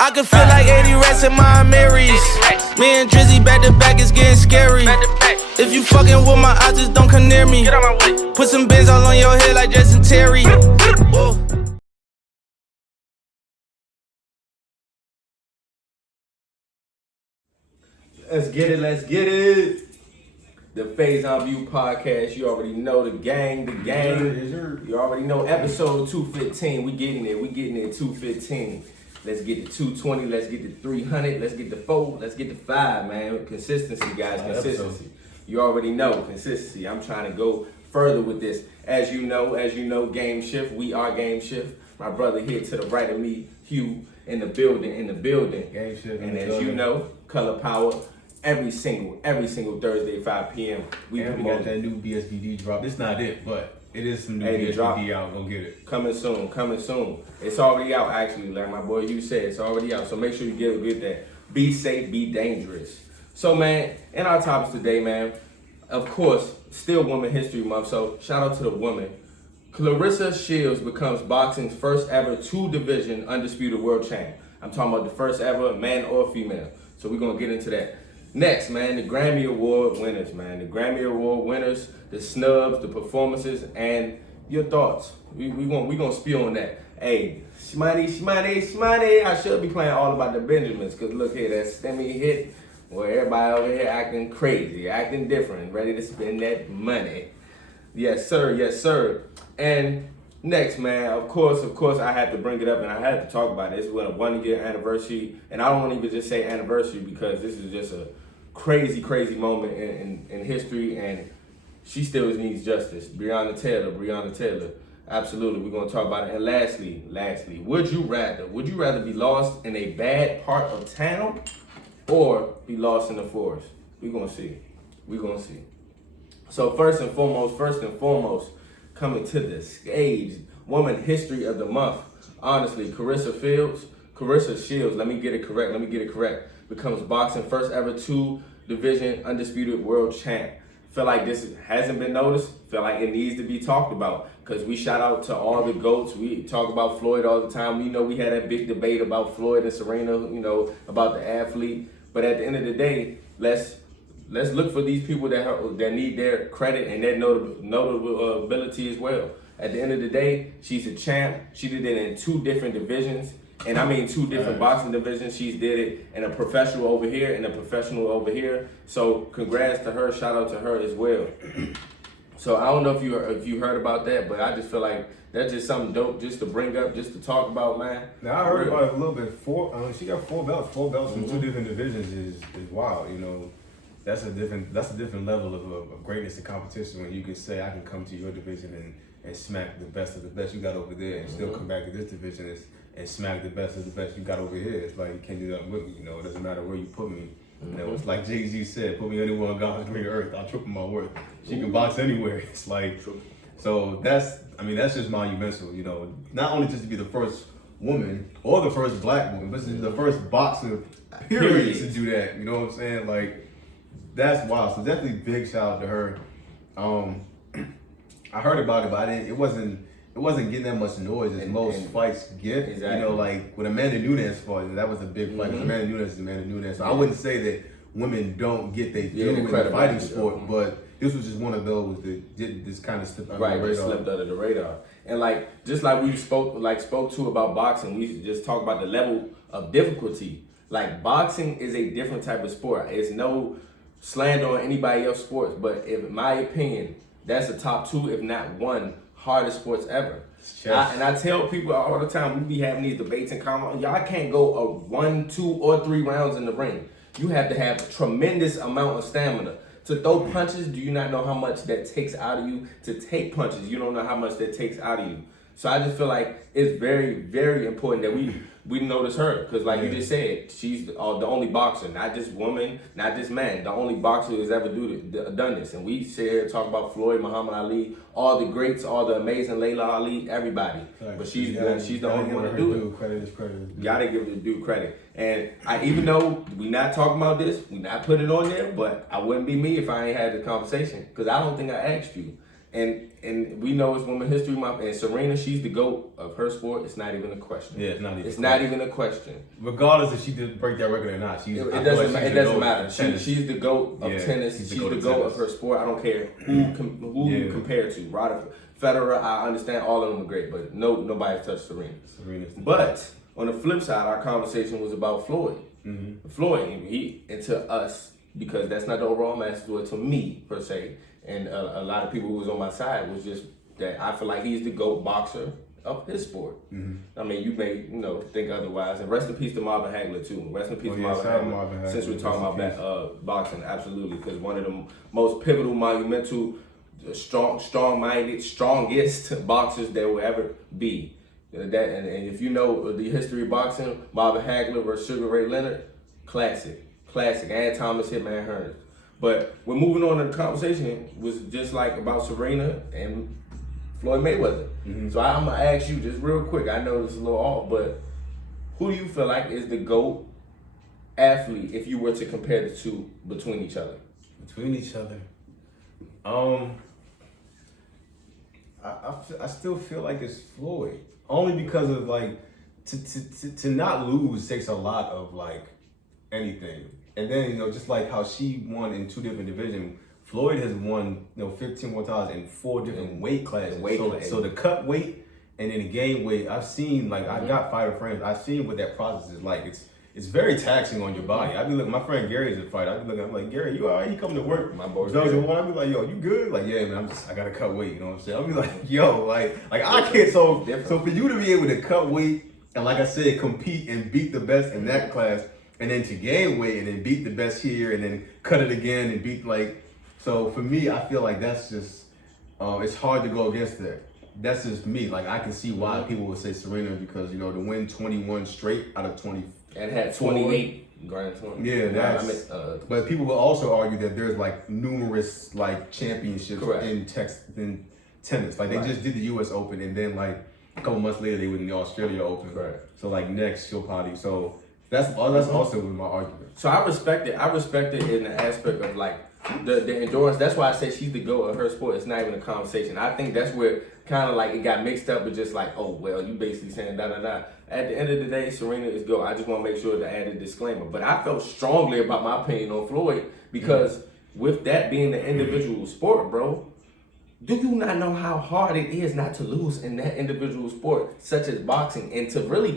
I can feel like 80 rats in my Marys. Me and Drizzy back to back, it's getting scary. If you fucking with my eyes, just don't come near me. Put some bins all on your head like Jason Terry. Let's get it, let's get it. The Faison View podcast, you already know the gang. You already know episode 215. We getting it 215. Let's get to 220, let's get to 300, let's get to 4, let's get to 5, man. Consistency, guys, consistency. You already know, consistency. I'm trying to go further with this. As you know, Game Shift, we are Game Shift. My brother here to the right of me, Hugh, in the building. Game Shift. And as you know, Color Power, every single Thursday, 5 p.m. We got that new BSBD drop. It's not it, but it is some new BSBD out. Go get it. Coming soon. It's already out, actually. Like my boy you said, it's already out. So make sure you get that. Be safe, be dangerous. So, man, in our topics today, man, of course, still Women History Month. So shout out to the women. Claressa Shields becomes boxing's first ever 2-division undisputed world champ. I'm talking about the first ever man or female. So we're going to get into that. Next, man, the Grammy Award winners, man. The Grammy Award winners, the snubs, the performances, and your thoughts. We gonna spill on that. Hey, shmoney. I should be playing all about the Benjamins, because look here, that STEMI hit where everybody over here acting crazy, acting different, ready to spend that money. Yes, sir. And next, man, of course, I had to bring it up and I had to talk about it. It's a 1-year anniversary, and I don't want to even just say anniversary because this is just a crazy moment in history, and she still needs justice. Breonna Taylor. Absolutely, we're gonna talk about it. And lastly, would you rather be lost in a bad part of town or be lost in the forest? We're gonna see. So first and foremost, coming to the stage, Woman History of the Month. Honestly, Claressa Shields, let me get it correct, becomes boxing first ever 2-division undisputed world champ. Feel like this hasn't been noticed. Feel like it needs to be talked about, because we shout out to all the GOATs. We talk about Floyd all the time. We know we had that big debate about Floyd and Serena, about the athlete. But at the end of the day, let's look for these people that need their credit and their notability as well. At the end of the day, she's a champ. She did it in 2 different divisions. And I mean 2 different boxing divisions. She's did it in a professional over here and a professional over here. So congrats to her. Shout out to her as well. So I don't know if you heard about that, but I just feel like that's just something dope just to bring up, just to talk about, man. Now I heard about it a little bit. She got 4 belts. 4 belts in 2 different divisions is wild. That's a different level of greatness and competition when you can say I can come to your division and smack the best of the best you got over there, and still come back to this division and smack the best of the best you got over here. It's like you can't do that with me. It doesn't matter where you put me. It's like Jay-Z said, put me anywhere on God's green earth, I'll triple my worth. She can box anywhere. It's like, so that's just monumental. Not only just to be the first woman or the first black woman, but the first boxer period to do that. You know what I'm saying? Like, that's wild. So definitely big shout out to her. I heard about it, but it wasn't getting that much noise as most fights get. Exactly. Like with Amanda Nunes fight, that was a big fight. Amanda Nunes is Amanda Nunes. So I wouldn't say that women don't get their due in the fighting sport, but this was just one of those that did this kind of slipped under the radar. Slipped under the radar. And just like we spoke to about boxing, we just talk about the level of difficulty. Like, boxing is a different type of sport. It's no slander on anybody else's sports, but in my opinion, that's the top 2, if not 1, hardest sports ever. And I tell people all the time, we be having these debates and comments, y'all can't go 1, 2, or 3 rounds in the ring. You have to have a tremendous amount of stamina. To throw punches, do you not know how much that takes out of you? To take punches, you don't know how much that takes out of you. So I just feel like it's very, very important that we notice her, because like you just said, she's the only boxer, not this woman, not this man, the only boxer who has ever done this. And we sit here and talk about Floyd, Muhammad Ali, all the greats, all the amazing Layla Ali, everybody. But she's the only one to do it. Credit is credit. Gotta give her due credit. And even though we not talking about this, we not put it on there, but I wouldn't be me if I ain't had the conversation, because I don't think I asked you. And we know it's Women's History Month, and Serena, she's the GOAT of her sport. It's not even a question. Yeah, it's not even. It's not even a question. Regardless if she did break that record or not, it doesn't matter. She's the GOAT of tennis. She's the GOAT of her sport. I don't care who you compare to. Roger Federer, I understand all of them are great, but nobody touched Serena. But on the flip side, our conversation was about Floyd. Mm-hmm. Floyd, and to us, because that's not the overall message, but to me per se, and a lot of people who was on my side was just that I feel like he's the GOAT boxer of his sport. Mm-hmm. I mean, you may think otherwise, and rest in peace to Marvin Hagler too. Rest in peace to Marvin Hagler. Since we're talking about boxing, absolutely, because one of the most pivotal, monumental, strong-minded, strongest boxers there will ever be. And if you know the history of boxing, Marvin Hagler versus Sugar Ray Leonard, classic, and Thomas Hitman Hearns. But we're moving on to the conversation was just like about Serena and Floyd Mayweather. Mm-hmm. So I'm gonna ask you just real quick. I know this is a little off, but who do you feel like is the GOAT athlete if you were to compare the two between each other? I still feel like it's Floyd. Only because of like to not lose takes a lot of like anything. And then just like how she won in 2 different divisions, Floyd has won 15 more times in 4 different weight classes. So the cut weight and then the gain weight, I've seen like I got fighter friends. I've seen what that process is like. It's very taxing on your body. I be looking. My friend Gary's a fighter. I be looking. I'm like, Gary, you all right? You coming to work? My boy's I be like, yo, you good? Like, yeah, man. I gotta cut weight. You know what I'm saying? I be like, yo, like I can't. So for you to be able to cut weight and like I said, compete and beat the best in that class, and then to gain weight and then beat the best here and then cut it again and beat so for me, I feel like that's just it's hard to go against that. That's just me. Like I can see why people would say Serena because to win 21 straight out of 20. And had 28 Grand Slams. Yeah, but people will also argue that there's like numerous like championships in tennis. Like they just did the U.S. Open, and then like a couple months later they were in the Australia Open. Right. So like next she'll probably that's also my argument. So I respect it in the aspect of like the endurance. That's why I say she's the GOAT of her sport. It's not even a conversation. I think that's where kind of like it got mixed up with just like, oh well, you basically saying da da da. At the end of the day, Serena is GOAT. I just want to make sure to add a disclaimer. But I felt strongly about my opinion on Floyd because with that being the individual sport, bro, do you not know how hard it is not to lose in that individual sport, such as boxing, and to really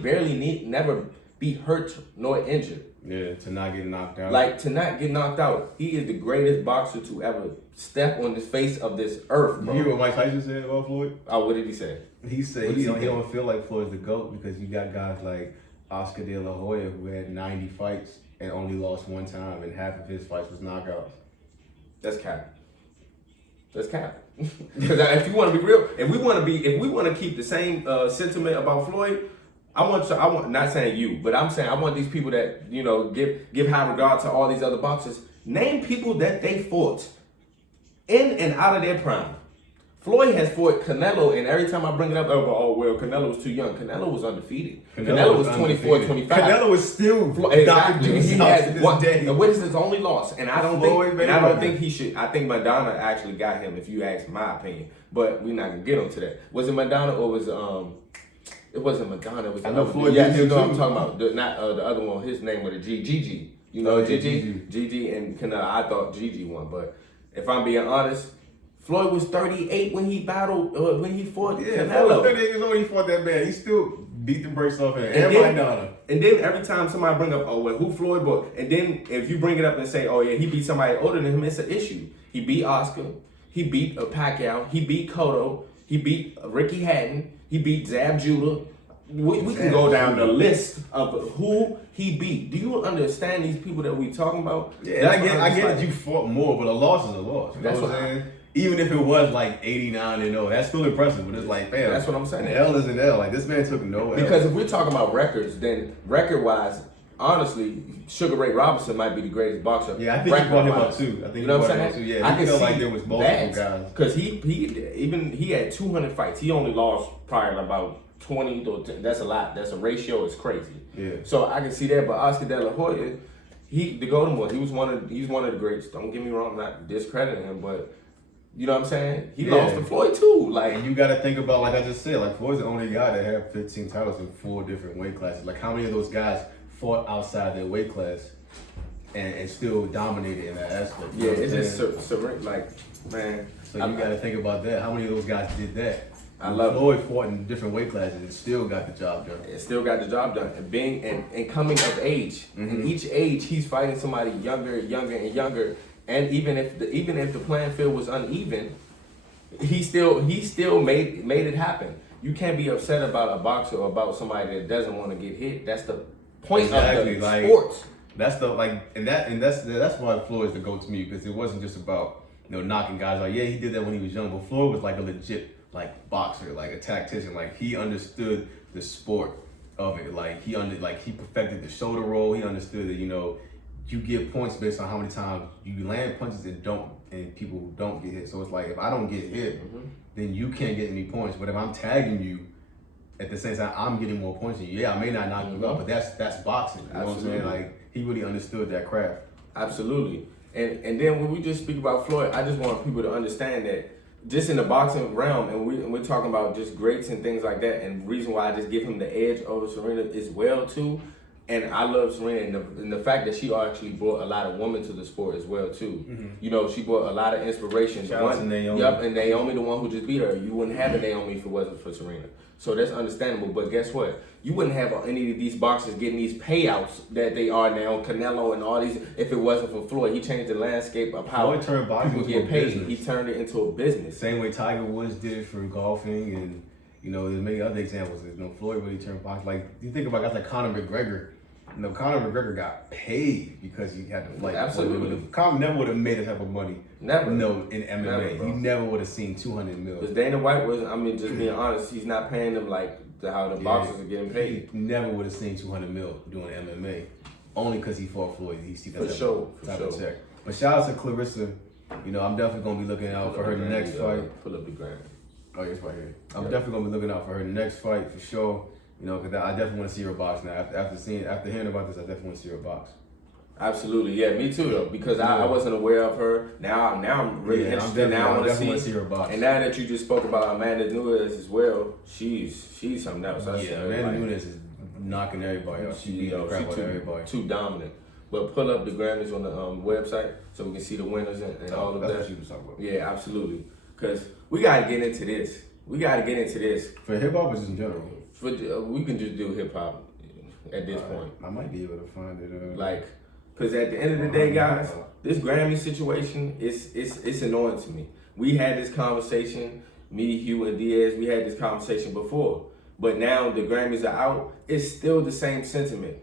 never be hurt nor injured? Yeah, to not get knocked out. Like, to not get knocked out. He is the greatest boxer to ever step on the face of this earth, bro. You hear what Mike Tyson said about Floyd? Oh, what did he say? He said he don't feel like Floyd's the GOAT because you got guys like Oscar De La Hoya who had 90 fights and only lost 1 time, and half of his fights was knockouts. That's cap. Because if you want to be real, if we want to keep the same sentiment about Floyd, I want not saying you, but I'm saying I want these people that give high regard to all these other boxers. Name people that they fought in and out of their prime. Floyd has fought Canelo, and every time I bring it up, Canelo was too young. Canelo was undefeated. Canelo was 24, 25. Canelo was still exactly. He had one. And what is his only loss? And I don't think he should. I think Madonna actually got him. If you ask my opinion, but we're not gonna get onto that. Was it Madonna or was it wasn't Madonna? It was I know Floyd. Yes, you know what I'm talking about. The other one. His name was Gigi. You know Gigi and Canelo. I thought Gigi won, but if I'm being honest, Floyd was 38 when he battled, when he fought Canelo. 38 years old, he fought that bad. He still beat the brakes off him. And Madonna. And then every time somebody bring up, who Floyd bought, and then if you bring it up and say, he beat somebody older than him, it's an issue. He beat Oscar. He beat Pacquiao. He beat Cotto. He beat Ricky Hatton. He beat Zab Judah. We can go down the list of who he beat. Do you understand these people that we talking about? Yeah, I get that you fought more, but a loss is a loss. You know what I'm saying? Even if it was like 89-0, that's still impressive. But it's like, fam, that's what I'm saying. An L is an L. Like this man took no L. Because if we're talking about records, then record-wise, honestly, Sugar Ray Robinson might be the greatest boxer. Yeah, I think he brought him up too. I think what I'm saying? Yeah, I feel like there was multiple guys. Because he had 200 fights. He only lost probably about 20 to 10. That's a lot. That's a ratio. It's crazy. Yeah. So I can see that. But Oscar De La Hoya, the golden boy, he was one of the greats. Don't get me wrong. I'm not discrediting him, but You know what I'm saying? He Yeah. lost to Floyd too. Like, And you got to think about, like I just said, like Floyd's the only guy that had 15 titles in 4 different weight classes. Like, how many of those guys fought outside their weight class and still dominated in that aspect? You yeah, know what it's I'm just saying? like, man. So you got to think about that. How many of those guys did that? I love Floyd fought in different weight classes and still got the job done. It still got the job done. And being and coming of age. In each age, he's fighting somebody younger, and younger. And even if the playing field was uneven, he still made it happen. You can't be upset about a boxer or about somebody that doesn't want to get hit. That's the point of the sports. That's the that's why Floyd's the GOAT to me, because it wasn't just about knocking guys out. Yeah, he did that when he was young, but Floyd was like a legit boxer, like a tactician. Like, he understood the sport of it. Like, he perfected the shoulder roll. He understood that you get points based on how many times you land punches and people don't get hit. So it's like, if I don't get hit, then you can't get any points. But if I'm tagging you, at the same time I'm getting more points than you. Yeah, I may not knock you out, but that's boxing. You know what I'm saying? Like, he really understood that craft. Absolutely. And then when we just speak about Floyd, I just want people to understand that just in the boxing realm, and we're talking about just greats and things like that, and the reason why I just give him the edge over Serena as well too. And I love Serena and the fact that she actually brought a lot of women to the sport as well too. She brought a lot of inspiration. Shout out to Naomi. Yep, and Naomi, the one who just beat her. You wouldn't have a Naomi if it wasn't for Serena. So that's understandable. But guess what? You wouldn't have any of these boxers getting these payouts that they are now, Canelo and all these, if it wasn't for Floyd. He changed the landscape of how people get paid. He turned it into a business. Same way Tiger Woods did it for golfing, and there's many other examples. Floyd really turned boxing. Like, you think about guys like Conor McGregor. Conor McGregor got paid because he had to fight. Absolutely. Conor never would have made that type of money. Never. No, in MMA. Never, he never would have seen 200 mil. Because Dana White was, just being honest, he's not paying them like how the boxers are getting paid. He never would have seen 200 mil doing MMA. Only because he fought Floyd. He see that type of check. But shout out to Claressa. I'm definitely going to be looking out for her next fight. Pull up the Grammy. Oh, it's right here. I'm definitely going to be looking out for her next fight for sure. Because I definitely want to see her box now. After hearing about this, I definitely want to see her box. Absolutely, yeah, me too though. Because I wasn't aware of her. Now I'm really interested. Now I want to see her box. And now that you just spoke about Amanda Nunes as well, she's something else. Amanda Nunes is knocking everybody out. She beat the crap out of everybody. Too dominant. But pull up the Grammys on the website so we can see the winners and all of that. That's what she was talking about. Yeah, absolutely. Because we gotta get into this. For hip hop or just in general? We can just do hip hop at this point. I might be able to find it. Because at the end of the day, guys, this Grammy situation it's annoying to me. We had this conversation, me, Hugh, and Diaz. We had this conversation before, but now the Grammys are out. It's still the same sentiment.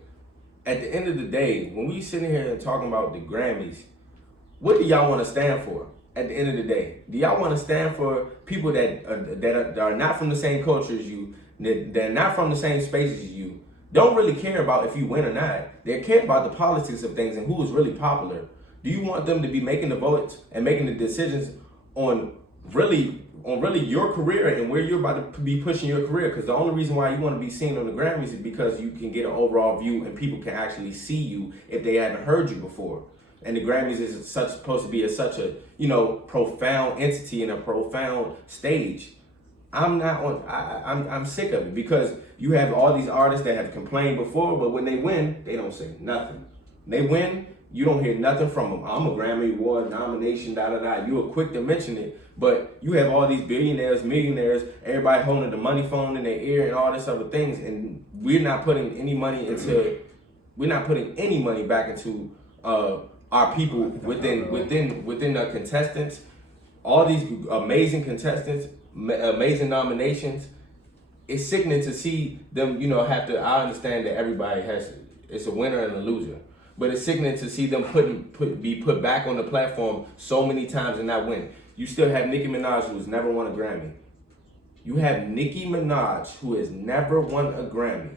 At the end of the day, when we sitting here and talking about the Grammys, what do y'all want to stand for? At the end of the day, do y'all want to stand for people that are not from the same culture as you? They're not from the same space as you, don't really care about if you win or not. They care about the politics of things and who is really popular. Do you want them to be making the votes and making the decisions on really your career and where you're about to be pushing your career? Because the only reason why you want to be seen on the Grammys is because you can get an overall view and people can actually see you if they haven't heard you before. And the Grammys is supposed to be such a profound entity and a profound stage. I'm sick of it because you have all these artists that have complained before, but when they win, they don't say nothing. They win, you don't hear nothing from them. I'm a Grammy Award nomination, You were quick to mention it, but you have all these billionaires, millionaires, everybody holding the money phone in their ear and all this other things, and we're not putting any money back into our people within the contestants. All these amazing contestants, amazing nominations. It's sickening to see them, have to. I understand that everybody it's a winner and a loser, but it's sickening to see them be put back on the platform so many times and not win. You still have Nicki Minaj, who has never won a Grammy. You have Nicki Minaj, who has never won a Grammy.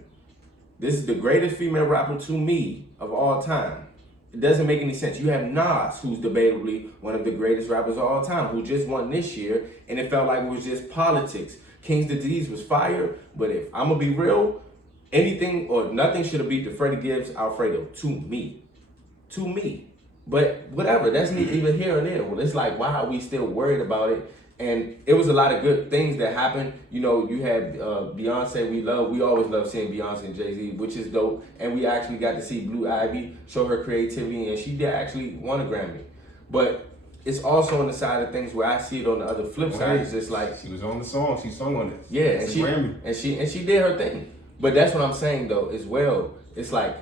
This is the greatest female rapper to me of all time. It doesn't make any sense. You have Nas, who's debatably one of the greatest rappers of all time, who just won this year, and it felt like it was just politics. King's Disease was fire, but if I'm gonna be real, anything or nothing should have beat the Freddie Gibbs Alfredo to me. But whatever, that's either here or there. Well, it's like, why are we still worried about it? And it was a lot of good things that happened. You know, you had Beyonce. We always love seeing Beyonce and Jay-Z, which is dope. And we actually got to see Blue Ivy show her creativity, and she did actually won a Grammy. But it's also on the side of things where I see it on the other flip side. It's just like she was on the song, she sung on it. Yeah, and she did her thing. But that's what I'm saying though as well. It's like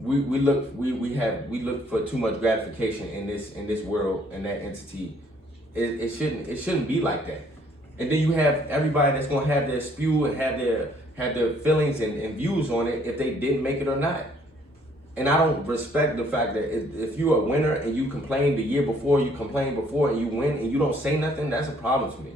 we look for too much gratification in this world and that entity. It shouldn't be like that. And then you have everybody that's gonna have their spew and have their feelings and views on it if they didn't make it or not. And I don't respect the fact that if you're a winner and you complained the year before, you complained before and you win and you don't say nothing, that's a problem to me.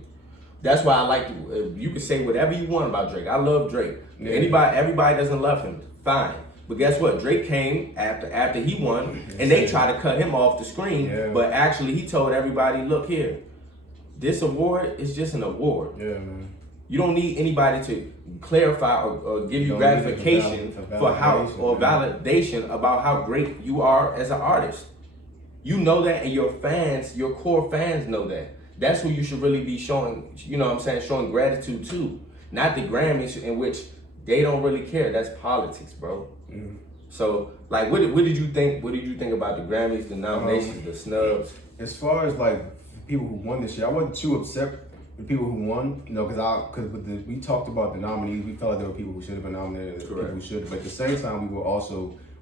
That's why I like you can say whatever you want about Drake. I love Drake. Yeah. Everybody doesn't love him. Fine. But guess what? Drake came after he won, and they tried to cut him off the screen. Yeah. But actually, he told everybody, "Look here, this award is just an award. Yeah, man. You don't need anybody to clarify or give you gratification for how or validation about how great you are as an artist. You know that, and your fans, your core fans, know that. That's who you should really be showing. You know what I'm saying? Showing gratitude to, not the Grammys, in which they don't really care. That's politics, bro." Mm-hmm. So, like, what did you think? What did you think about the Grammys, the nominations, the snubs? As far as like people who won this year, I wasn't too upset with people who won. You know, because we talked about the nominees, we felt like there were people who should have been nominated, and people who should. But at the same time,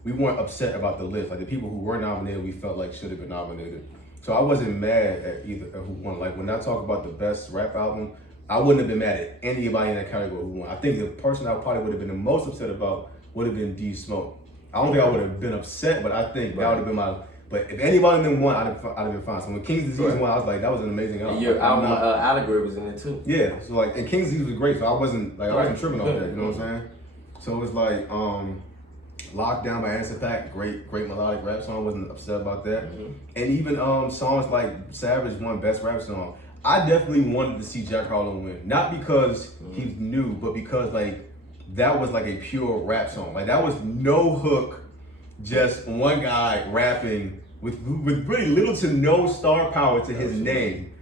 we weren't upset about the list. Like the people who were nominated, we felt like should have been nominated. So I wasn't mad at either who won. Like when I talk about the best rap album, I wouldn't have been mad at anybody in that category who won. I think the person I probably would have been the most upset about would have been D Smoke. I don't think I would have been upset, but I think that would have been my. But if anybody than won, I'd have been fine. So when King's Disease won, I was like, that was an amazing album. Your album, Allegory was in it too. Yeah, so like, and King's Disease was great. So I wasn't tripping on that. You know what I'm saying? So it was like Lockdown by Anderson .Paak, great melodic rap song. Wasn't upset about that. Mm-hmm. And even songs like Savage won Best Rap Song. I definitely wanted to see Jack Harlow win, not because he's new, but because like. That was like a pure rap song. Like that was no hook, just one guy rapping with really little to no star power to his name,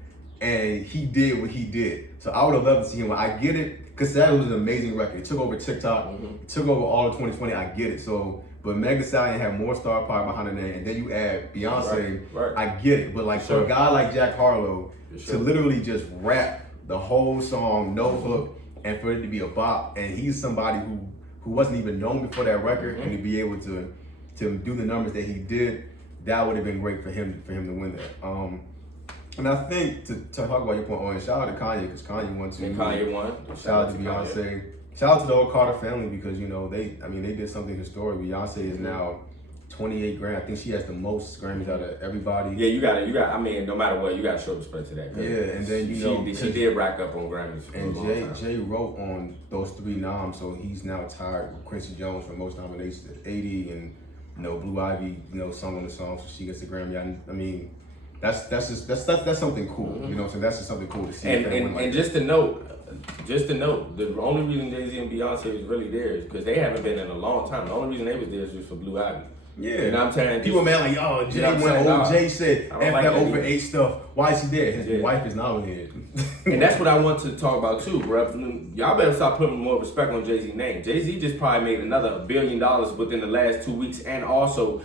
and he did what he did. So I would have loved to see him. I get it, because that was an amazing record. It took over TikTok, it took over all of 2020. I get it. So, but Meg Thee Stallion had more star power behind her name, and then you add Beyonce. Right. I get it, but like for a guy like Jack Harlow to literally just rap the whole song, no hook. And for it to be a bop, and he's somebody who wasn't even known before that record, and to be able to do the numbers that he did, that would have been great for him to win that. And I think to talk about your point, shout out to Kanye, because Kanye won too. And Kanye won. Shout out to Beyonce. Kanye. Shout out to the whole Carter family, because you know they did something historic. Beyonce is now 28 Grammys. I think she has the most Grammys out of everybody. Yeah, you got. I mean, no matter what, you got to show respect to that. Yeah, and then she did rack up on Grammys. And Jay wrote on those 3 noms, so he's now tied with Quincy Jones for most nominations at 80, and Blue Ivy, sung on the song, so she gets the Grammy. I mean, that's something cool. Mm-hmm. You know what I'm saying? That's just something cool to see. And just to note, the only reason Jay-Z and Beyonce was really there is because they haven't been in a long time. The only reason they was there is just for Blue Ivy. Yeah, you know what I'm saying? People mad like, oh, Jay when old Jay said after that over 8 stuff, why is he there? His wife is nominated. And that's what I want to talk about too, bro. Y'all better start putting more respect on Jay-Z's name. Jay-Z just probably made another $1 billion within the last 2 weeks, and also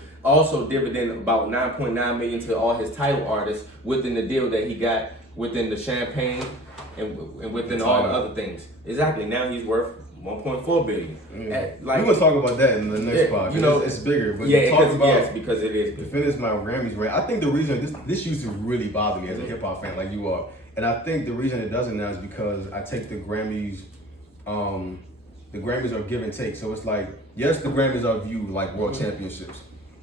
dividend about $9.9 million to all his title artists within the deal that he got within the Champagne and within all the other things. Exactly. Now he's worth $1.4 billion. Yeah. We're gonna talk about that in the next part. It's bigger. But because it is. To finish my Grammys rant, I think the reason this used to really bother me as a hip hop fan, like you are, and I think the reason it doesn't now is because I take the Grammys. The Grammys are give and take. So it's like, yes, the Grammys are viewed like world championships,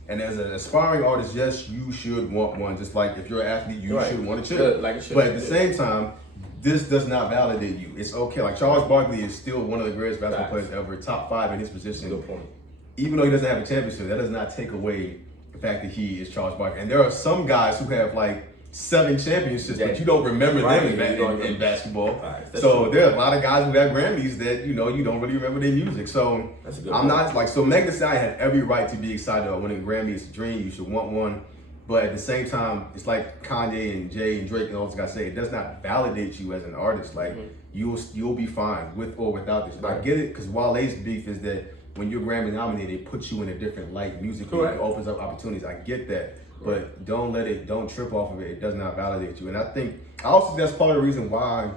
and as an aspiring artist, yes, you should want one. Just like if you're an athlete, you should want a chip. But at the same time, this does not validate you. It's okay. Like Charles Barkley is still one of the greatest basketball players ever, top 5 in his position. Good point. Even though he doesn't have a championship, that does not take away the fact that he is Charles Barkley. And there are some guys who have like 7 championships, but you don't remember them in basketball. So there are a lot of guys who have Grammys that you don't really remember their music. So I'm not like, so Meg Thee Stallion had every right to be excited about winning a Grammy. It's a dream. You should want one. But at the same time, it's like Kanye and Jay and Drake and all this guys say, it does not validate you as an artist. Like you'll be fine with or without this. But I get it, because Wale's beef is that when you're Grammy nominated, it puts you in a different light musically. It opens up opportunities. I get that. But don't trip off of it. It does not validate you. And I also think that's part of the reason why,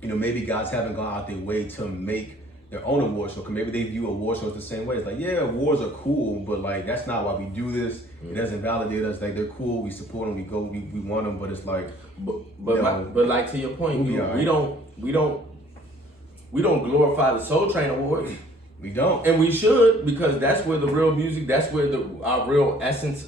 maybe guys haven't gone out their way to make their own award show. Cause maybe they view award shows the same way. It's like, yeah, awards are cool, but like that's not why we do this. It doesn't validate us. Like they're cool, we support them, we go, we want them, but it's like, but like to your point, we don't glorify the Soul Train Awards. We don't, and we should, because that's where the real music, that's where our real essence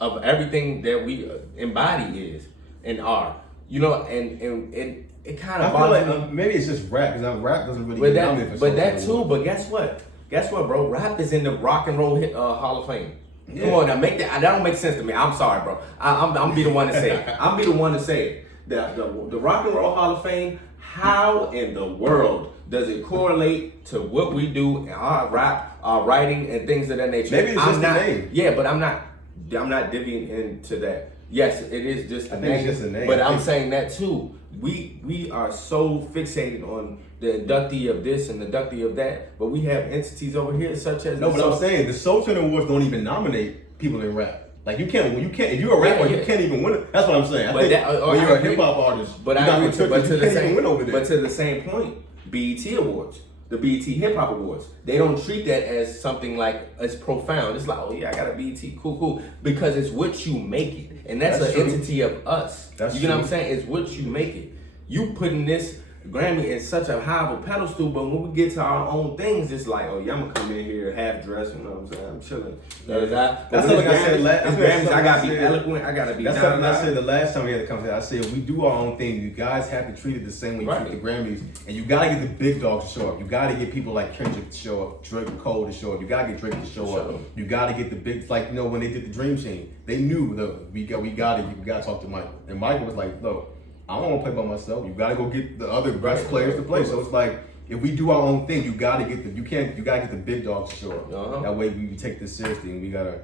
of everything that we embody is and are. And it kind of bothers me. Maybe it's just rap, because rap doesn't really get nominated for But that too, but guess what? Guess what, bro? Rap is in the Rock and Roll Hall of Fame. Yeah. Come on now, that don't make sense to me. I'm sorry, bro. I'm be the one to say it. I'm be the one to say it. The Rock and Roll Hall of Fame, how in the world does it correlate to what we do in our rap, our writing, and things of that nature? Maybe it's just the name. Yeah, but I'm not divvying into that. Yes, it is just a name. It's just a name. But I'm saying that too. We are so fixated on the inductee of this and the inductee of that, but we have entities over here such as I'm saying the Soul Train Awards don't even nominate people in rap. Like you can't if you're a rapper, you can't even win it. That's what I'm saying. When you're a hip hop artist, but to the same point, BET Awards. The BET Hip Hop Awards. They don't treat that as something like as profound. It's like, oh yeah, I got a BET, cool, because it's what you make it, and that's an entity of us. You get what I'm saying? It's what you make it. You putting this Grammy in such a high of a pedestal, but when we get to our own things, it's like, oh yeah, I'm gonna come in here half dressed. You know what I'm saying? I'm chilling. That's something I said last. I gotta be eloquent. I gotta be. That's something I said the last time we had the conversation. I said we do our own thing. You guys have to treat it the same way you treat the Grammys, and you gotta get the big dogs to show up. You gotta get people like Kendrick to show up, Drake, Cole to show up. You gotta get Drake to show up. You gotta get the big, like when they did the Dream Team, they knew we gotta talk to Michael, and Michael was like, look, I don't want to play by myself. You got to go get the other best players to play. So it's like, if we do our own thing, you got to get you got to get the big dogs to show up. That way we take this seriously and we got to,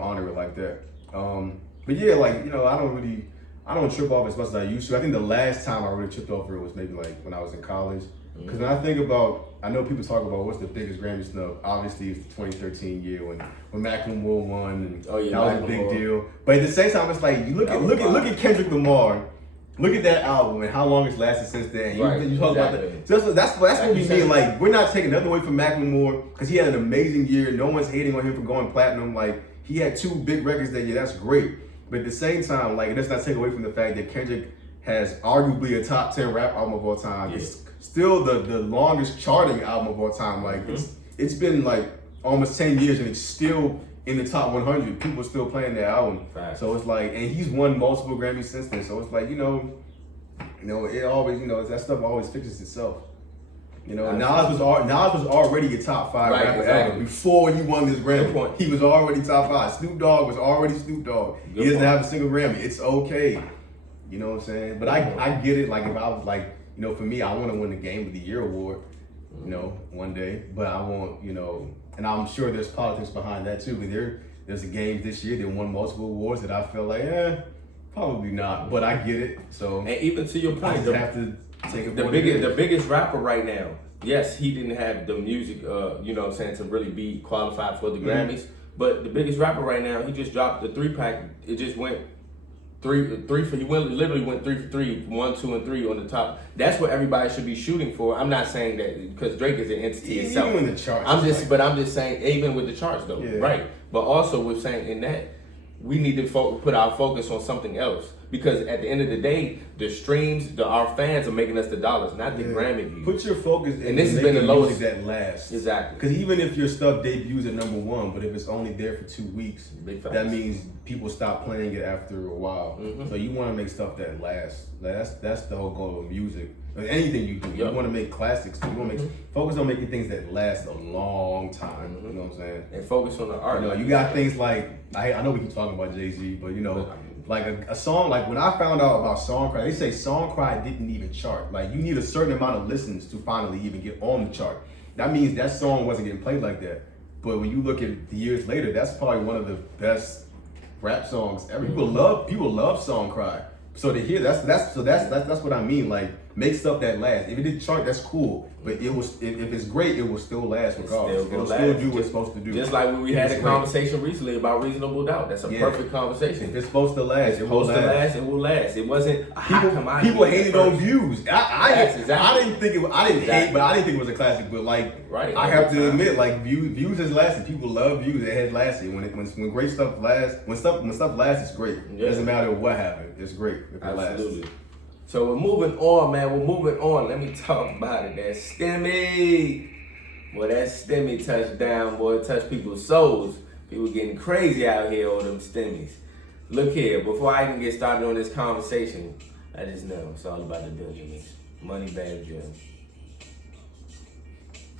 honor it like that. But yeah, like, I don't trip off as much as I used to. I think the last time I really tripped over it was maybe like when I was in college. Because when I think about, I know people talk about what's the biggest Grammy snub. Obviously, it's the 2013 year when Macklemore won, and that was a big deal. But at the same time, it's like you look at Kendrick Lamar. Look at that album and how long it's lasted since then. You talk about that. So that's what we mean. Like, we're not taking nothing away from Macklemore because he had an amazing year. No one's hating on him for going platinum. Like, he had 2 big records that year. That's great. But at the same time, like, it does not take away from the fact that Kendrick has arguably a top 10 rap album of all time. Yeah. It's still the longest charting album of all time. Like, it's been like almost 10 years and it's still in the top 100, people are still playing that album. Right. So it's like, and he's won multiple Grammys since then. So it's like, it always, that stuff always fixes itself. Nas was already a top 5 rapper ever before he won this Grammy. He was already top 5. Snoop Dogg was already Snoop Dogg. He doesn't have a single Grammy. It's okay. You know what I'm saying? But I get it. Like if I was like, for me, I want to win the Game of the Year award, one day. But I want, and I'm sure there's politics behind that too. But there's a game this year that won multiple awards that I feel like, probably not. But I get it. So and even to your point, I have to take it. The biggest rapper right now. Yes, he didn't have the music, to really be qualified for the Grammys. But the biggest rapper right now, he just dropped the 3-pack. It just went 3 for. He literally went 3 for 3, 1, 2, and 3 on the top. That's what everybody should be shooting for. I'm not saying that because Drake is an entity itself. Even with the charts, I'm just saying, even with the charts though, right? But also with saying in that, we need to put our focus on something else. Because at the end of the day, the streams, our fans are making us the dollars, not the Grammy views. Put your focus in and this has been the lowest that lasts. Exactly. Because even if your stuff debuts at #1, but if it's only there for 2 weeks, that means people stop playing it after a while. So you want to make stuff that lasts. That's the whole goal of music. Anything you do, you want to make classics. You want to focus on making things that last a long time. You know what I'm saying? And focus on the art. You got things like I know we keep talking about Jay-Z, but like a song, like when I found out about Songcry, they say Songcry didn't even chart. Like you need a certain amount of listens to finally even get on the chart. That means that song wasn't getting played like that. But when you look at the years later, that's probably one of the best rap songs. People love song cry. So to hear that's what I mean. Like, make stuff that lasts. If it didn't chart, that's cool. But if it's great, it will still last regardless. It'll still do what it's supposed to do. Just like when we had a conversation recently about Reasonable Doubt. That's a perfect conversation. If it's supposed to last, it will last. It will last. It wasn't a hot commodity. People hated on Views. I didn't think hate, but I didn't think it was a classic. But like, I have to admit, like, Views has lasted. People love Views. It has lasted. When great stuff lasts, when stuff lasts, it's great. It doesn't matter what happened. It's great if it lasts. So we're moving on, man. We're moving on. Let me talk about it. That STEMI. Boy, that STEMI touchdown, boy, touched people's souls. People getting crazy out here on them STEMIs. Look here, before I even get started on this conversation, I just know it's all about the Benjamins. Moneybag Joe.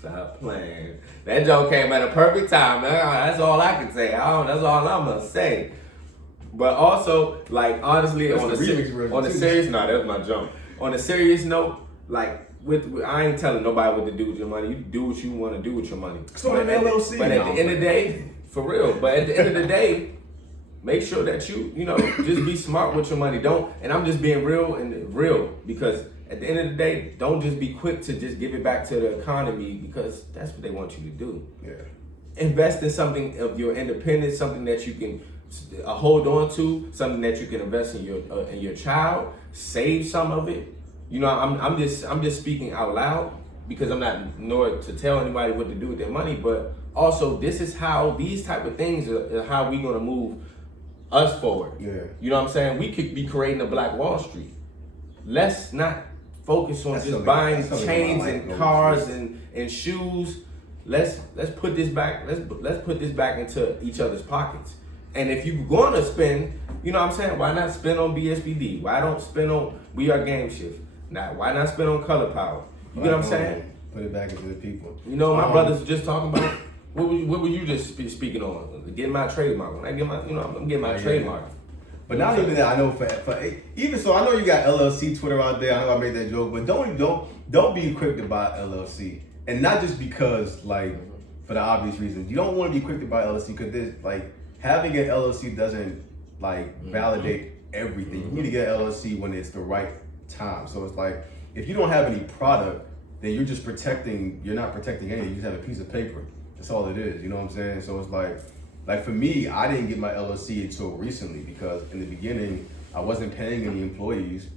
Stop playing. That joke came at a perfect time. That's all I can say. That's all I'm gonna say. But also, like, honestly, on a serious note, that was my jump. On a serious note, like, I ain't telling nobody what to do with your money. You do what you want to do with your money. So at LLC. But at the end of the day, for real. But at the end of the day, make sure that you just be smart with your money. And I'm just being real because at the end of the day, don't just be quick to just give it back to the economy because that's what they want you to do. Yeah. Invest in something of your independence, something that you can hold on to, something that you can invest in your child. Save some of it. I'm just speaking out loud because I'm not nor to tell anybody what to do with their money, but also this is how these type of things are how we gonna move us forward. Yeah. You know what I'm saying? We could be creating a Black Wall Street. Let's not focus on just buying chains and cars and shoes. Let's put this back. Let's put this back into each other's pockets. And if you're gonna spend, you know what I'm saying? Why not spend on BSBD? Why don't spend on We Are Game Shift? Now, why not spend on Color Power? You know what I'm saying? Put it back into the people. My brothers were just talking about. What were you just speaking on? Getting my trademark. When I get my, I'm getting my trademark. But not even that. I know for even so, I know you got LLC Twitter out there. I know I made that joke, but don't be quick to buy LLC, and not just because like for the obvious reasons. You don't want to be quick to buy LLC because there's like. Having an LLC doesn't like validate everything. You need to get LLC when it's the right time. So it's like if you don't have any product, then you're not protecting anything. You just have a piece of paper. That's all it is. You know what I'm saying? So it's like for me, I didn't get my LLC until recently because in the beginning I wasn't paying any employees.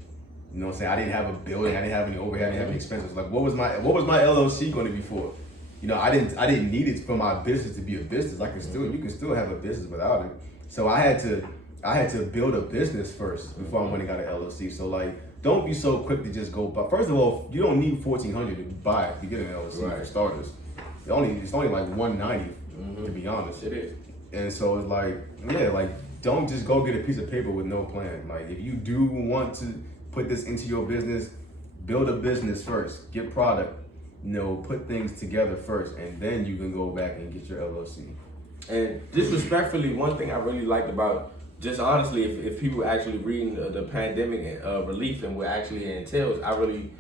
You know what I'm saying? I didn't have a building, I didn't have any overhead, I didn't have any expenses. Like what was my LLC going to be for? I didn't need it for my business to be a business. You can still have a business without it. So I had to build a business first before I went and got an LLC. So like, don't be so quick to just go buy. First of all, you don't need $1,400 to buy it to get an LLC for starters. It's only like $190 to be honest. It is. And so it's like, don't just go get a piece of paper with no plan. Like if you do want to put this into your business, build a business first. Get product. Put things together first, and then you can go back and get your LLC. And disrespectfully, one thing I really liked about, just honestly, if people actually reading the pandemic relief and what actually it entails, I really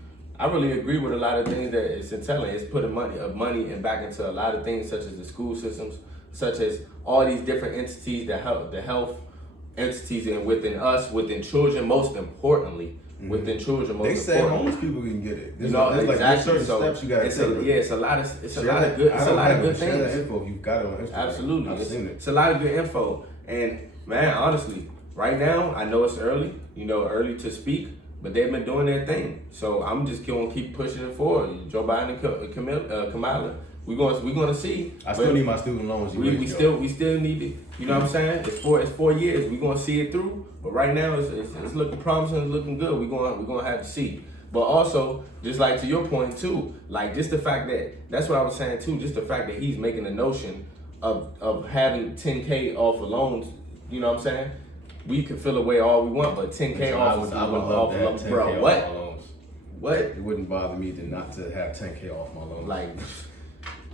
agree with a lot of things that it's entailing. It's putting money and back into a lot of things, such as the school systems, such as all these different entities that help the health entities, and within us, within children, most importantly. Within children, most they say homeless people can get it. There's exactly. Certain steps you got to take. It's a lot of good things. Share that info if you've got it on Instagram. Absolutely, I've seen it. It's a lot of good info. And man, honestly, right now I know it's early. Early to speak, but they've been doing their thing. So I'm just gonna keep pushing it forward. Joe Biden and Kamala. We're gonna see. I still need my student loans. We still need it. You know what I'm saying? It's 4 years. We're gonna see it through. But right now it's looking promising. It's looking good. We're gonna have to see. But also, just like to your point too, like just the fact that's what I was saying too. Just the fact that he's making the notion of having 10K off of loans. You know what I'm saying? We can feel away all we want, but 10K off I would love that. 10K bro. off What? my loans. What? It wouldn't bother me not to have 10K off my loans.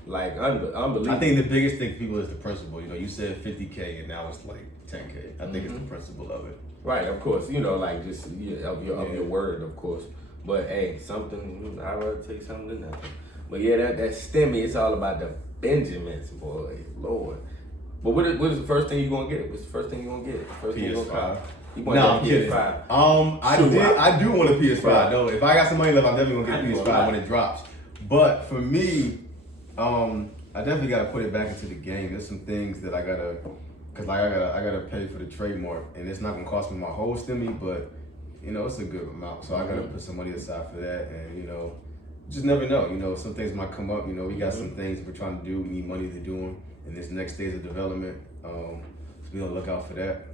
Like unbelievable. I think the biggest thing for people is the principle. You said 50K and now it's like 10K. I think it's the principle of it. Right, of course. Just of your word, of course. But hey, something I'd rather take something than nothing. But yeah, that STEMI, it's all about the Benjamins, boy. Lord. But what is the first thing you gonna get? What's the first thing you gonna get? First thing you gonna cop? You want a PS5? I do want a PS5 though. If I got some money left, I'm definitely gonna get a PS5 when it drops. But for me, I definitely gotta put it back into the game. There's some things that I gotta pay for the trademark, and it's not gonna cost me my whole stimmy, but you know it's a good amount. So I gotta put some money aside for that, and you know, just never know. You know, some things might come up. You know, we got some things we're trying to do. We need money to do them in this next stage of development. So we gonna look out for that.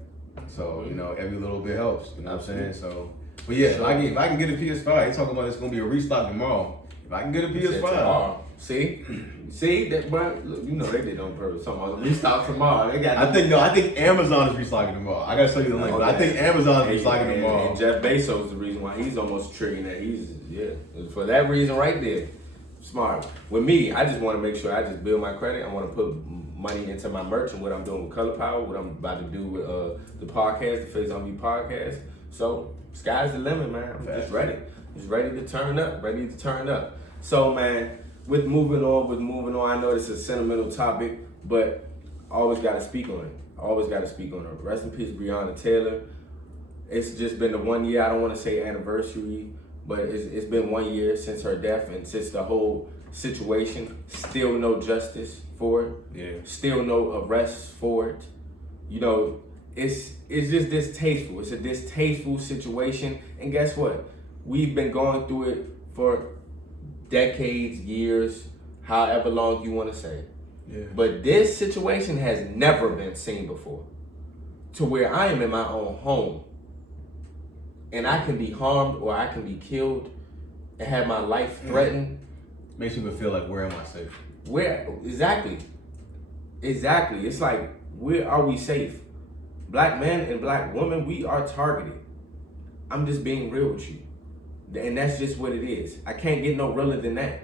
So, you know, every little bit helps, you know what I'm saying? So, but yeah, if I can get a PS5, they talking about it's going to be a restock tomorrow. If I can get a PS5. See, that, bro, look, you know they did on purpose. Talking about restock tomorrow. I think Amazon is restocking tomorrow. I got to show you the link, but I think Amazon is restocking tomorrow. And Jeff Bezos is the reason why he's almost triggering that. For that reason right there. Smart. With me, I just want to make sure I just build my credit. I want to put money into my merch and what I'm doing with Color Power, what I'm about to do with the podcast, the Faison podcast. So sky's the limit, man. I'm just ready. Just ready to turn up. So man, with moving on, I know it's a sentimental topic, but I always gotta speak on it. Rest in peace, Breonna Taylor. It's just been the 1 year, I don't wanna say anniversary, but it's been 1 year since her death and since the whole situation. Still no justice for it. Yeah. Still no arrests for it. You know, it's just distasteful. It's a distasteful situation. And guess what? We've been going through it for decades, years, however long you want to say. Yeah. But this situation has never been seen before. To where I am in my own home and I can be harmed or I can be killed and have my life threatened. Makes people feel like, where am I safe? Where exactly? It's like, where are we safe? Black men and black women, we are targeted. I'm just being real with you. And that's just what it is. I can't get no realer than that.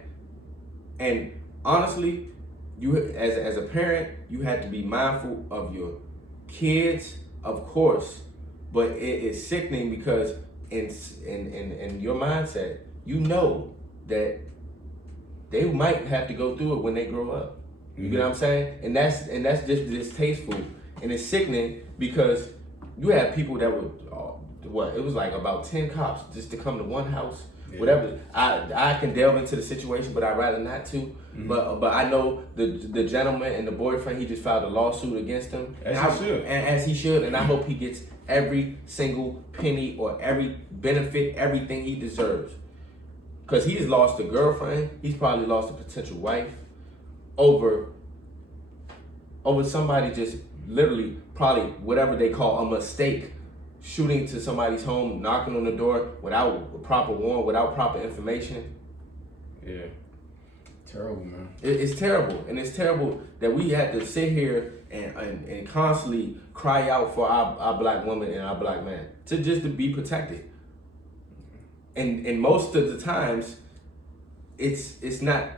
And honestly, you as a parent, you have to be mindful of your kids, of course. But it is sickening because in your mindset, you know that they might have to go through it when they grow up. You get what I'm saying? And that's just distasteful. And it's sickening because you have people that would, it was like about 10 cops just to come to one house, whatever. I can delve into the situation, but I'd rather not to. But I know the gentleman and the boyfriend, he just filed a lawsuit against him. As he should. And I hope he gets every single penny or every benefit, everything he deserves. Because he's lost a girlfriend, he's probably lost a potential wife over somebody just literally probably whatever they call a mistake, shooting to somebody's home, knocking on the door without proper warrant, without proper information. Yeah. Terrible, man. It's terrible. And it's terrible that we have to sit here and constantly cry out for our black women and our black men to be protected. And most of the times, it's not,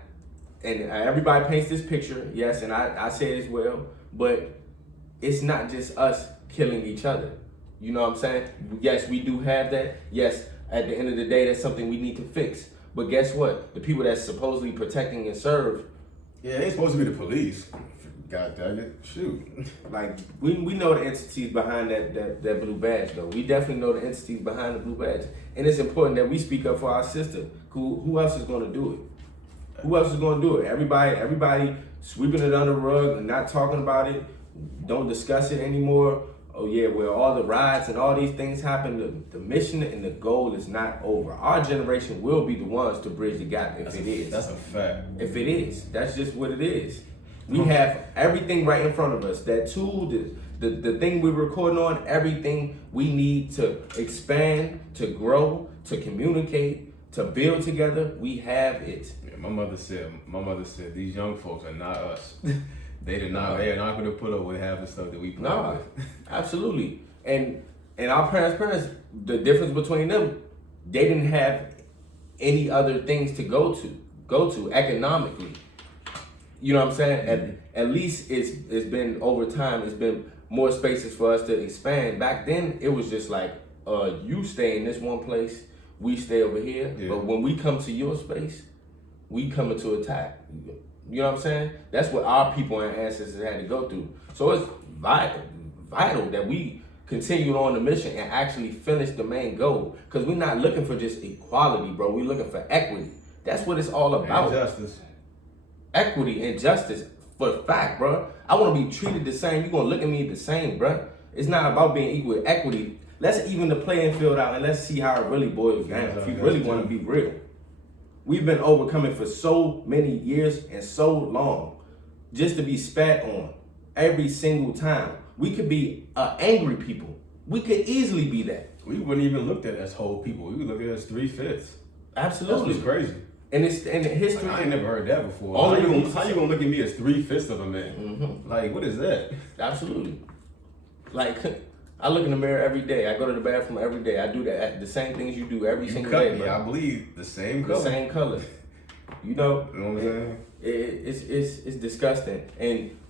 and everybody paints this picture, yes, and I say it as well, but it's not just us killing each other. You know what I'm saying? Yes, we do have that. Yes, at the end of the day, that's something we need to fix. But guess what? The people that's supposedly protecting and serve. Yeah, they ain't supposed to be the police. God damn it. Shoot. Like, we know the entities behind that blue badge, though. We definitely know the entities behind the blue badge. And it's important that we speak up for our sister. Who else is going to do it? Who else is going to do it? Everybody sweeping it under the rug and not talking about it. Don't discuss it anymore. Oh yeah, where all the riots and all these things happen, the mission and the goal is not over. Our generation will be the ones to bridge the gap if it is. That's a fact. If it is. That's just what it is. We have everything right in front of us. That tool, the thing we're recording on, everything we need to expand, to grow, to communicate, to build together, we have it. Yeah, my mother said, these young folks are not us. They are not going to put up with half the stuff that we put up with. Absolutely. And our parents, the difference between them, they didn't have any other things to go to economically. You know what I'm saying? At least it's been over time, it's been more spaces for us to expand. Back then, it was just like, you stay in this one place, we stay over here. Yeah. But when we come to your space, we coming to attack. You know what I'm saying? That's what our people and ancestors had to go through. So it's vital that we continue on the mission and actually finish the main goal. Because we're not looking for just equality, bro. We're looking for equity. That's what it's all about. And justice. Equity and justice for a fact, bro. I want to be treated the same. You're going to look at me the same, bro. It's not about being equal. Equity. Let's even the playing field out and let's see how it really boils down. If you really want to be real. We've been overcoming for so many years and so long just to be spat on every single time. We could be angry people. We could easily be that. We wouldn't even look at it as whole people. We would look at it as 3/5. Absolutely. That's crazy. And it's in history. Like, I ain't never heard that before. How you gonna look at me as 3/5 of a man? Mm-hmm. Like, what is that? Absolutely. Like, I look in the mirror every day. I go to the bathroom every day. I do the same things you do every single day. Me, I bleed the same color. The same color. You know what I'm saying? It's disgusting.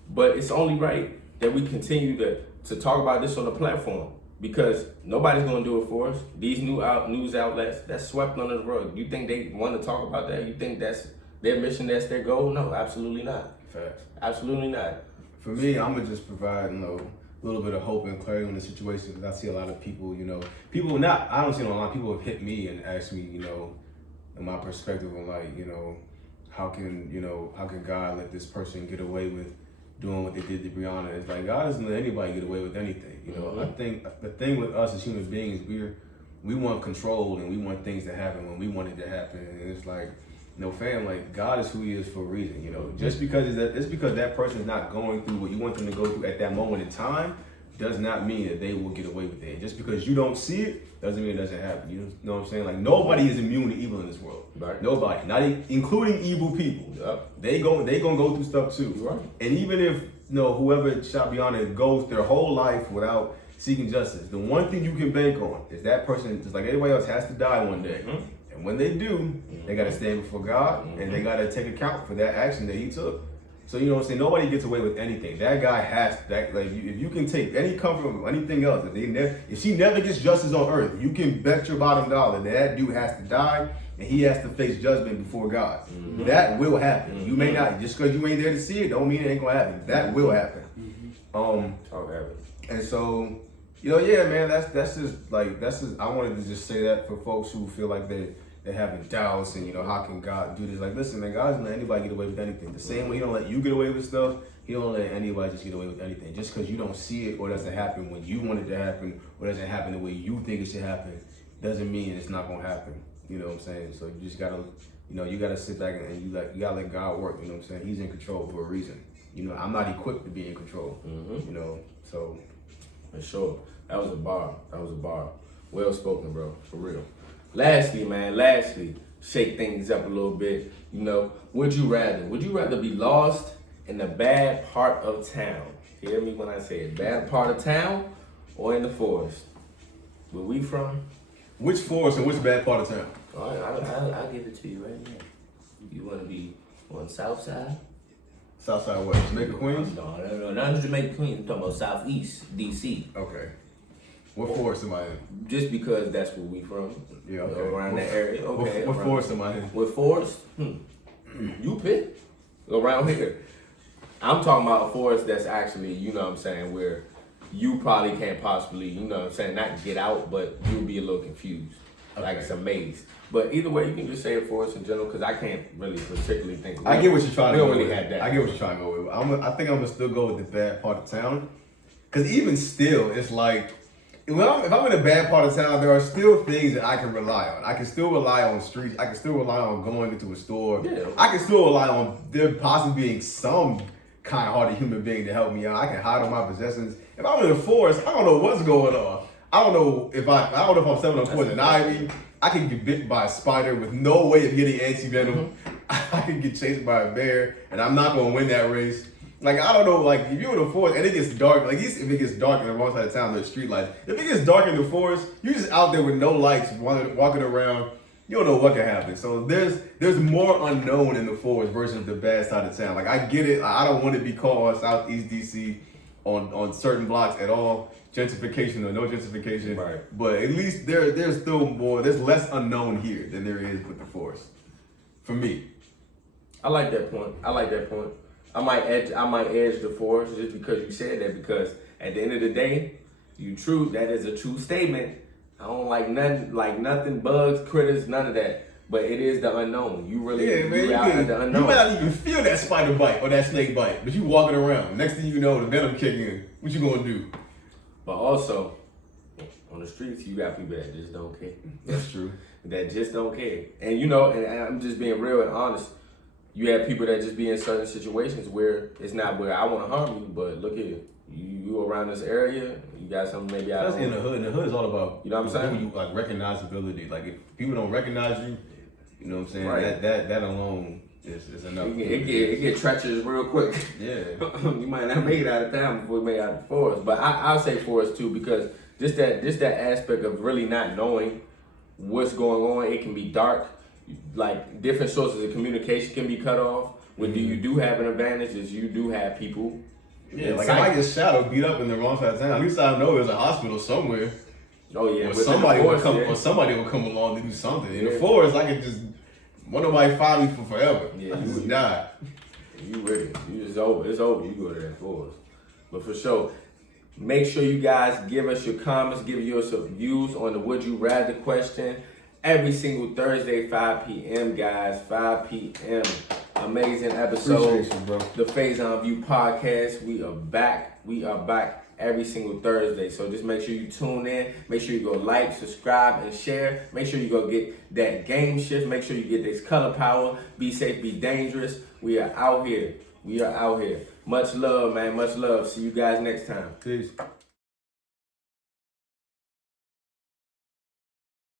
But it's only right that we continue to talk about this on the platform because nobody's gonna do it for us. These news outlets, that's swept under the rug. You think they want to talk about that? You think that's their mission, that's their goal? No, absolutely not. Facts. Absolutely not. For me, I'm gonna just provide, a little bit of hope and clarity on the situation because I see a lot of people, I don't see a lot of people have hit me and asked me, in my perspective on how can God let this person get away with doing what they did to Breonna? It's like God doesn't let anybody get away with anything. Mm-hmm. I think the thing with us as human beings, we want control and we want things to happen when we want it to happen. And it's like, fam, God is who He is for a reason. Just because that person is not going through what you want them to go through at that moment in time does not mean that they will get away with it. Just because you don't see it doesn't mean it doesn't happen. You know what I'm saying? Nobody is immune to evil in this world. Right. Nobody, not including evil people. Yep. They gonna go through stuff too. Right. And even if whoever shot Breonna goes their whole life without seeking justice, the one thing you can bank on is that person, just like everybody else, has to die one day. Mm-hmm. And when they do, they got to stand before God and they got to take account for that action that he took. So, you know what I'm saying? Nobody gets away with anything. That guy has that. If you can take any comfort from anything else, if she never gets justice on earth, you can bet your bottom dollar that dude has to die and he has to face judgment before God. Mm-hmm. That will happen. Mm-hmm. You may not, just because you ain't there to see it, don't mean it ain't gonna happen. That will happen. And so, yeah, man, that's just I wanted to just say that for folks who feel like they're having doubts and how can God do this? Listen, man, God doesn't let anybody get away with anything. The same way He don't let you get away with stuff, He don't let anybody just get away with anything. Just because you don't see it or doesn't happen when you want it to happen or doesn't happen the way you think it should happen doesn't mean it's not gonna happen. You know what I'm saying? So you just gotta, you gotta sit back and you gotta let God work. You know what I'm saying? He's in control for a reason. I'm not equipped to be in control. Mm-hmm. So for sure. That was a bar. Well spoken, bro. For real. Lastly, shake things up a little bit. Would you rather be lost in the bad part of town? Hear me when I say it. Bad part of town or in the forest? Where we from? Which forest and which bad part of town? All right, I'll give it to you right now. You want to be on the south side? South side what? Jamaica, Queens? No, not Jamaica, Queens. I'm talking about southeast, D.C. Okay. What forest am I in? Just because that's where we from. Yeah, okay. Around that area. Okay. What forest am I in? What forest? You pick. Around here. I'm talking about a forest that's actually, where you probably can't possibly, not get out, but you'll be a little confused. Okay. Like it's a maze. But either way, you can just say a forest in general, because I can't really particularly think. I get what you're trying to go with. We don't really have that. I get what you're trying to go with. I think I'm going to still go with the bad part of town. Because even still, it's like, if I'm in a bad part of town, there are still things that I can rely on. I can still rely on streets. I can still rely on going into a store. Yeah. I can still rely on there possibly being some kind-hearted human being to help me out. I can hide on my possessions. If I'm in the forest, I don't know what's going on. I don't know if I'm stepping on poison ivy. I can get bitten by a spider with no way of getting anti-venom. Mm-hmm. I can get chased by a bear, and I'm not going to win that race. I don't know, if you're in the forest and it gets dark, at least if it gets dark in the wrong side of town, there's street lights. If it gets dark in the forest, you're just out there with no lights, walking around. You don't know what can happen. So there's more unknown in the forest versus the bad side of town. I get it. I don't want to be caught on Southeast DC on certain blocks at all. Gentrification or no gentrification. Right. But at least there's less unknown here than there is with the forest. For me. I like that point. I might edge the force just because you said that, because at the end of the day, that is a true statement. I don't like nothing, bugs, critters, none of that. But it is the unknown. You really out at the unknown. You might not even feel that spider bite or that snake bite, but you walking around. Next thing you know, the venom kicking in. What you gonna do? But also, on the streets, you got people that just don't care. That's true. That just don't care. And and I'm just being real and honest. You have people that just be in certain situations where it's not where I want to harm you, but look here. You around this area, you got something maybe I That's don't. in the hood. And the hood is all about, you know what I'm saying? You like recognizability. Like if people don't recognize you, you know what I'm saying? Right. That alone is enough. It get treacherous real quick. Yeah. You might not make it out of town before you make it out of the forest. But I'll say forest too, because just that aspect of really not knowing what's going on, it can be dark. Like different sources of communication can be cut off. When you do have an advantage is you do have people. Yeah, like if I get shot or beat up in the wrong side of town, at least I know there's a hospital somewhere. Oh yeah, or somebody will come along to do something. In the forest, I could just won't nobody follow you for forever. Yeah, you would die. You ready? It's over. It's over. You go to that forest. But for sure, make sure you guys give us your comments, give us your views on the Would You Rather question every single Thursday, 5 p.m. guys, 5 p.m. Amazing episode. Appreciate you, bro. The Faison View podcast. We are back. We are back every single Thursday. So just make sure you tune in. Make sure you go like, subscribe, and share. Make sure you go get that game shift. Make sure you get this color power. Be safe, be dangerous. We are out here. Much love, man. Much love. See you guys next time. Peace.